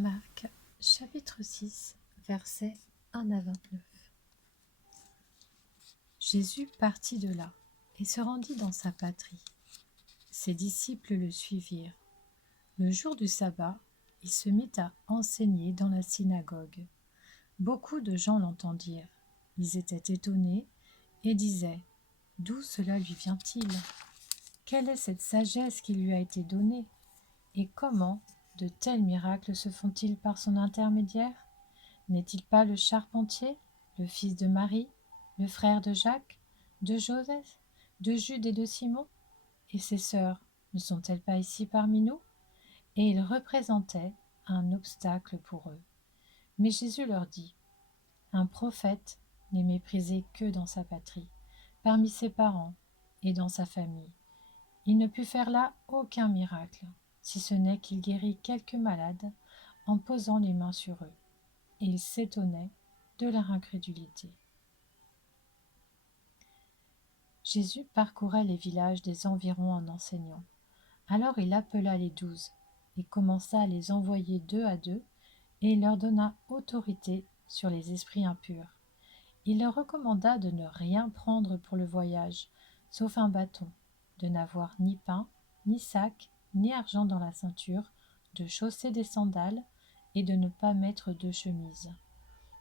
Marc, chapitre 6, versets 1 à 29. Jésus partit de là et se rendit dans sa patrie. Ses disciples le suivirent. Le jour du sabbat, il se mit à enseigner dans la synagogue. Beaucoup de gens l'entendirent. Ils étaient étonnés et disaient : « D'où cela lui vient-il ? Quelle est cette sagesse qui lui a été donnée ? Et comment de tels miracles se font-ils par son intermédiaire ? N'est-il pas le charpentier, le fils de Marie, le frère de Jacques, de Joseph, de Jude et de Simon ? Et ses sœurs ne sont-elles pas ici parmi nous ? » Et ils représentaient un obstacle pour eux. Mais Jésus leur dit : « Un prophète n'est méprisé que dans sa patrie, parmi ses parents et dans sa famille. Il ne put faire là aucun miracle, si ce n'est qu'il guérit quelques malades en posant les mains sur eux. » Et ils s'étonnaient de leur incrédulité. Jésus parcourait les villages des environs en enseignant. Alors il appela les 12 et commença à les envoyer 2 à 2, et il leur donna autorité sur les esprits impurs. Il leur recommanda de ne rien prendre pour le voyage, sauf un bâton, de n'avoir ni pain, ni sac, ni argent dans la ceinture, de chausser des sandales et de ne pas mettre de chemise.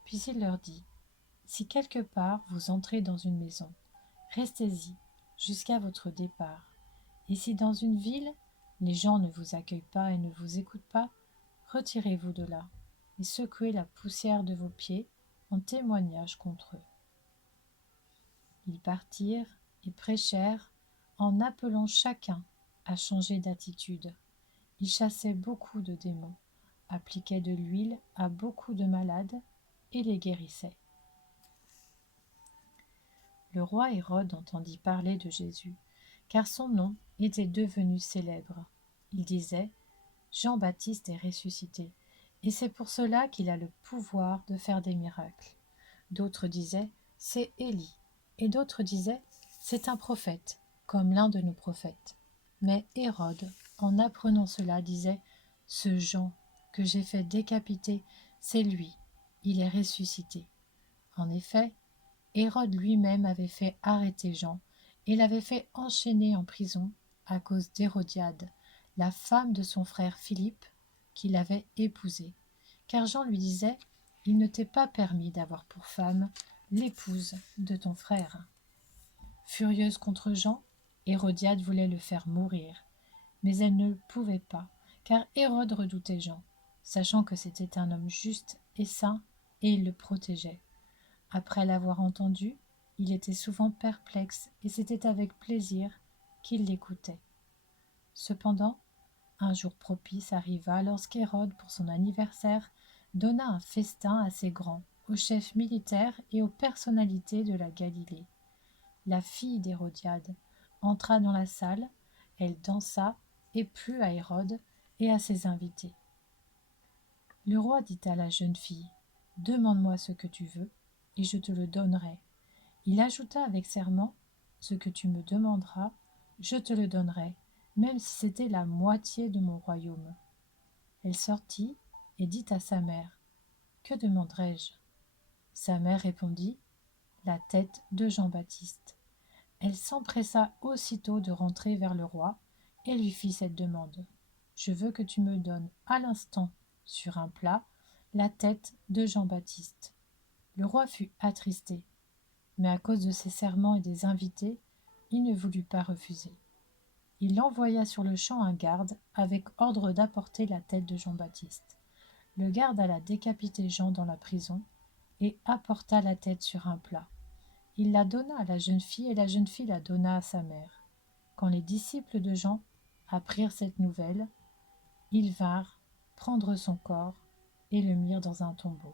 Puis il leur dit : « Si quelque part vous entrez dans une maison, restez-y jusqu'à votre départ. Et si dans une ville, les gens ne vous accueillent pas et ne vous écoutent pas, retirez-vous de là et secouez la poussière de vos pieds en témoignage contre eux. » Ils partirent et prêchèrent en appelant chacun à changer d'attitude. Ils chassaient beaucoup de démons, appliquaient de l'huile à beaucoup de malades et les guérissaient. Le roi Hérode entendit parler de Jésus, car son nom était devenu célèbre. Il disait : « Jean-Baptiste est ressuscité, et c'est pour cela qu'il a le pouvoir de faire des miracles. » D'autres disaient : « C'est Élie », et d'autres disaient : « C'est un prophète, comme l'un de nos prophètes. » Mais Hérode, en apprenant cela, disait : « Ce Jean que j'ai fait décapiter, c'est lui, il est ressuscité. » En effet, Hérode lui-même avait fait arrêter Jean et l'avait fait enchaîner en prison à cause d'Hérodiade, la femme de son frère Philippe, qu'il avait épousée. Car Jean lui disait : « Il ne t'est pas permis d'avoir pour femme l'épouse de ton frère. » Furieuse contre Jean, Hérodiade voulait le faire mourir, mais elle ne le pouvait pas, car Hérode redoutait Jean, sachant que c'était un homme juste et saint, et il le protégeait. Après l'avoir entendu, il était souvent perplexe, et c'était avec plaisir qu'il l'écoutait. Cependant, un jour propice arriva lorsqu'Hérode, pour son anniversaire, donna un festin assez grand aux chefs militaires et aux personnalités de la Galilée. La fille d'Hérodiade entra dans la salle, elle dansa et plut à Hérode et à ses invités. Le roi dit à la jeune fille : « Demande-moi ce que tu veux, et je te le donnerai. » Il ajouta avec serment : « Ce que tu me demanderas, je te le donnerai, même si c'était la moitié de mon royaume. » Elle sortit et dit à sa mère : « Que demanderai-je ? » Sa mère répondit : « La tête de Jean-Baptiste. » Elle s'empressa aussitôt de rentrer vers le roi et lui fit cette demande : « Je veux que tu me donnes à l'instant, sur un plat, la tête de Jean-Baptiste. » Le roi fut attristé, mais à cause de ses serments et des invités, il ne voulut pas refuser. Il envoya sur le champ un garde avec ordre d'apporter la tête de Jean-Baptiste. Le garde alla décapiter Jean dans la prison et apporta la tête sur un plat. Il la donna à la jeune fille et la jeune fille la donna à sa mère. Quand les disciples de Jean apprirent cette nouvelle, ils vinrent prendre son corps et le mirent dans un tombeau.